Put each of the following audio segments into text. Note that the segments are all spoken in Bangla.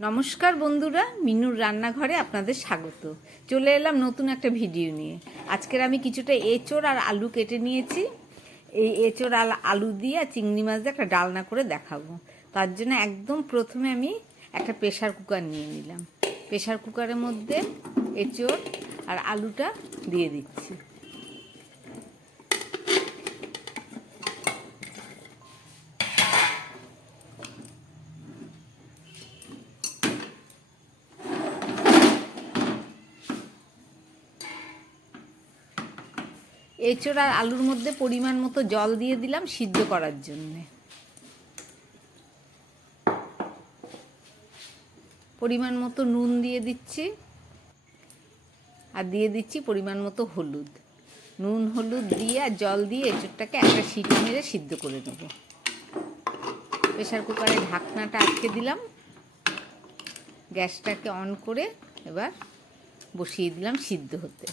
নমস্কার বন্ধুরা, মিনুর রান্নাঘরে আপনাদের স্বাগত। চলে এলাম নতুন একটা ভিডিও নিয়ে। আজকের আমি কিছুটা এঁচোড় আর আলু কেটে নিয়েছি। এই এঁচোড় আর আলু দিয়ে আর চিংড়ি মাছ দিয়ে একটা ডালনা করে দেখাবো। তার জন্য একদম প্রথমে আমি একটা প্রেশার কুকার নিয়ে নিলাম। প্রেশার কুকারের মধ্যে এঁচোড় আর আলুটা দিয়ে দিচ্ছি। এঁচোড় আর আলুর মধ্যে পরিমাণ মতো জল দিয়ে দিলাম সিদ্ধ করার জন্যে। পরিমাণ মতো নুন দিয়ে দিচ্ছি আর দিয়ে দিচ্ছি পরিমাণ মতো হলুদ। নুন হলুদ দিয়ে আর জল দিয়ে এঁচোড়টাকে একটা সিটি মেরে সিদ্ধ করে দেব। প্রেশার কুকারে ঢাকনাটা আটকে দিলাম। গ্যাসটাকে অন করে এবার বসিয়ে দিলাম সিদ্ধ হতে।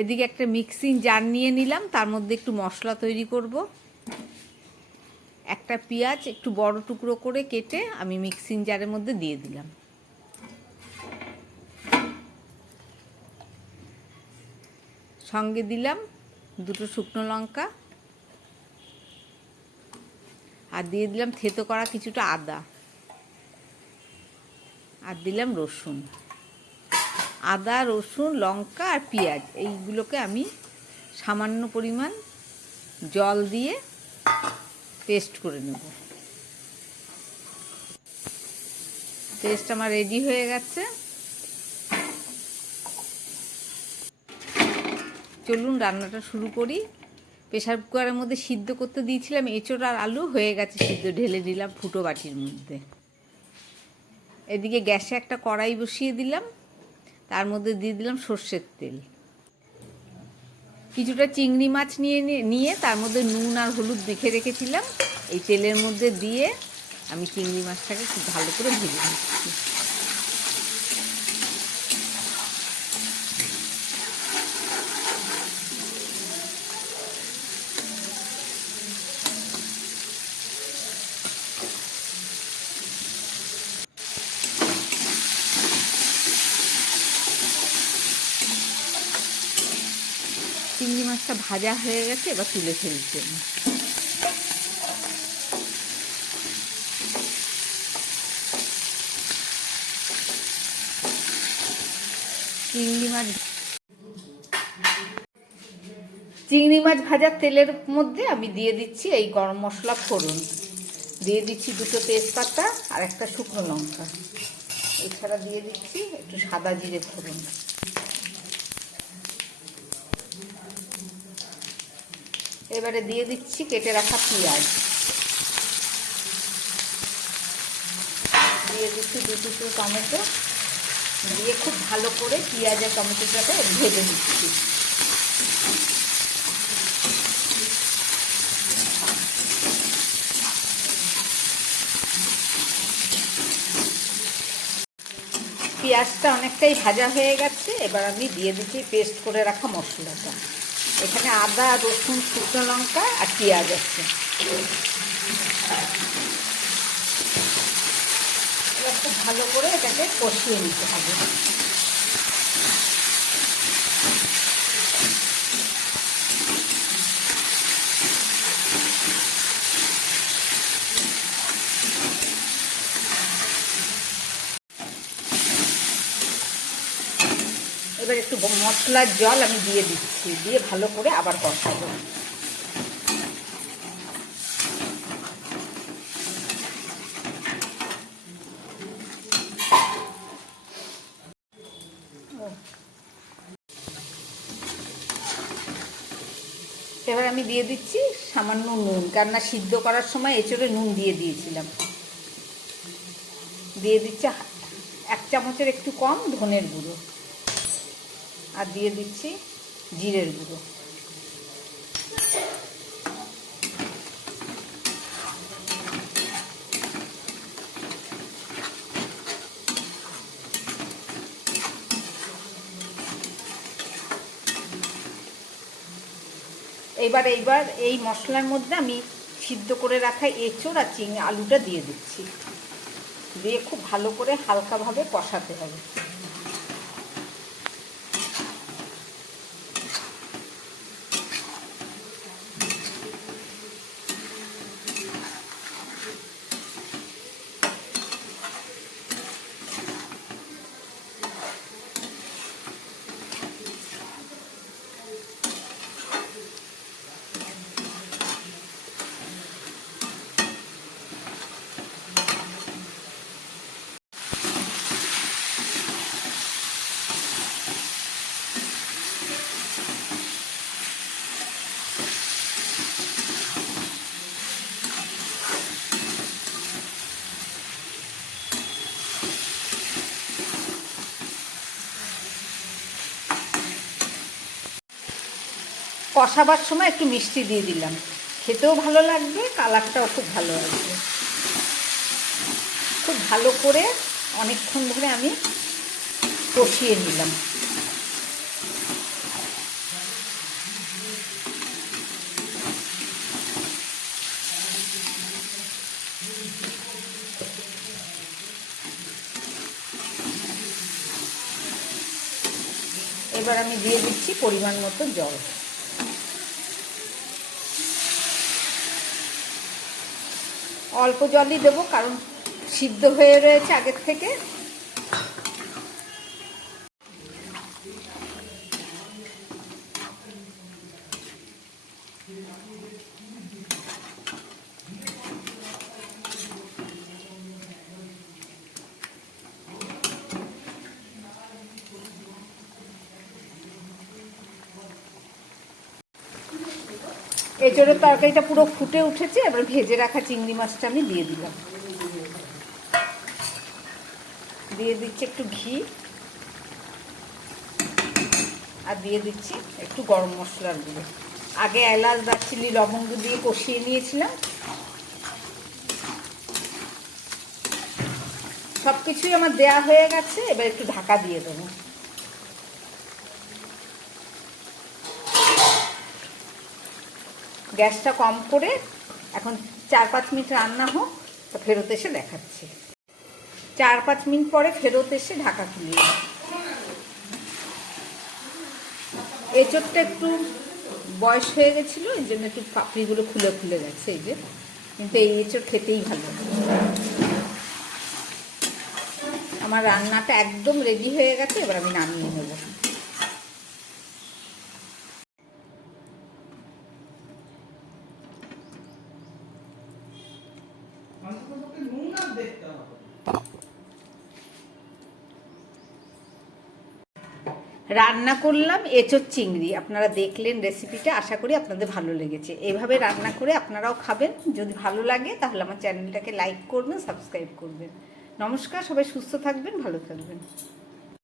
এদিকে একটা মিক্সিং জার নিয়ে নিলাম, তার মধ্যে একটু মশলা তৈরি করব। একটা পেঁয়াজ একটু বড় টুকরো করে কেটে আমি মিক্সিং জারের মধ্যে দিয়ে দিলাম। সঙ্গে দিলাম দুটো শুকনো লঙ্কা আর দিয়ে দিলাম থেতো করা কিছুটা আদা আর দিলাম রসুন। আদা, রসুন, লঙ্কা আর পেঁয়াজ এইগুলোকে আমি সামান্য পরিমাণ জল দিয়ে পেস্ট করে নেব। পেস্ট আমার রেডি হয়ে গেছে। চলুন রান্নাটা শুরু করি। প্রেশার কুকারের মধ্যে সিদ্ধ করতে দিয়েছিলাম এঁচোড় আর আলু, হয়ে গেছে সিদ্ধ। ঢেলে দিলাম ফুটো বাটির মধ্যে। এদিকে গ্যাসে একটা কড়াই বসিয়ে দিলাম, তার মধ্যে দিয়ে দিলাম সর্ষের তেল। কিছুটা চিংড়ি মাছ নিয়ে তার মধ্যে নুন আর হলুদ মেখে রেখেছিলাম। এই তেলের মধ্যে দিয়ে আমি চিংড়ি মাছটাকে খুব ভালো করে ভেজে নিচ্ছি। চিংড়ি মাছটা ভাজা হয়ে গেছে, এবার তুলে ফেলছি। চিংড়ি মাছ ভাজার তেলের মধ্যে আমি দিয়ে দিচ্ছি এই গরম মশলা ফোড়ন, দিয়ে দিচ্ছি দুটো তেজপাতা আর একটা শুকনো লঙ্কা। এছাড়া দিয়ে দিচ্ছি একটু সাদা জিরে ফোড়ন। এবারে দিয়ে দিচ্ছি কেটে রাখা পেঁয়াজ, দিয়ে দিচ্ছি দু টুকরো টমেটো, দিয়ে খুব ভালো করে পেঁয়াজ আর টমেটোটাকে ভেজে নিচ্ছি। পেঁয়াজটা অনেকটাই ভাজা হয়ে গেছে, এবার আমি দিয়ে দিচ্ছি পেস্ট করে রাখা মশলাটা। এখানে আদা, রসুন, শুকনো লঙ্কা আর পেঁয়াজ আছে। এবার খুব ভালো করে এটাকে কষিয়ে নিতে হবে। এবার একটু মশলার জল আমি দিয়ে দিচ্ছি, দিয়ে ভালো করে আবার কষাবো। এবার আমি দিয়ে দিচ্ছি সামান্য নুন, কেননা সিদ্ধ করার সময় এঁচোড়ে নুন দিয়ে দিয়েছিলাম। দিয়ে দিচ্ছি 1 চামচের একটু কম ধনের গুঁড়ো আর দিয়ে দিচ্ছি জিরের গুঁড়ো। এইবার এই মশলার মধ্যে আমি সিদ্ধ করে রাখা এঁচোড় আর আলুটা দিয়ে দিচ্ছি, দিয়ে খুব ভালো করে হালকাভাবে কষাতে হবে। কষাবার সময় একটু মিষ্টি দিয়ে দিলাম, খেতেও ভালো লাগবে, কালারটাও খুব ভালো আসবে। খুব ভালো করে অনেকক্ষণ ধরে আমি কষিয়ে নিলাম। এবার আমি দিয়ে দিচ্ছি পরিমাণ মতো জল। অল্প জলই দেবো, কারণ সিদ্ধ হয়ে রয়েছে আগের থেকে। এঁচোড়ের তরকারিটা পুরো ফুটে উঠেছে, এবার ভেজে রাখা চিংড়ি মাছটা আমি দিয়ে দিলাম। দিয়ে দিচ্ছি একটু ঘি, আর দিয়ে দিচ্ছি একটু গরম মশলার গুঁড়ো। আগে এলাচ, দারচিনি, লবঙ্গ দিয়ে কষিয়ে নিয়েছিলাম। সব কিছুই আমার দেয়া হয়ে গেছে, এবার একটু ঢাকা দিয়ে দেবো। গ্যাসটা কম করে এখন 4-5 মিনিট রান্না হোক, তো ফেরত এসে দেখাচ্ছি। 4-5 মিনিট পরে ফেরত এসে ঢাকা খুলে এঁচোড়টা একটু বয়স হয়ে গেছিলো, এই জন্য একটু পাপড়িগুলো খুলে খুলে গেছে, এই যে। কিন্তু এই এঁচোড় খেতেই ভালো। আমার রান্নাটা একদম রেডি হয়ে গেছে, এবার আমি নামিয়ে নেব। রান্না করলাম এঁচোড় চিংড়ি, আপনারা দেখলেন রেসিপিটা, আশা করি আপনাদের ভালো লেগেছে। এইভাবে রান্না করে আপনারাও খাবেন, যদি ভালো লাগে তাহলে আমার চ্যানেলটাকে লাইক করবেন, সাবস্ক্রাইব করবেন। নমস্কার, সবাই সুস্থ থাকবেন, ভালো থাকবেন।